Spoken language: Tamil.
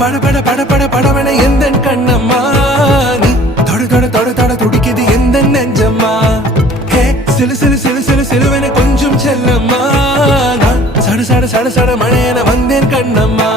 பட பட பட பட படவன எந்த கண்ணம்மா நீ தொட தொட தொட தொட துடிக்குது எந்த நெஞ்சம்மா ஹே சிலு சிலு சிலு சிலு சிலுவன கொஞ்சம் செல்லம்மா நான் சட சட சட சட மழையன வந்தேன் கண்ணம்மா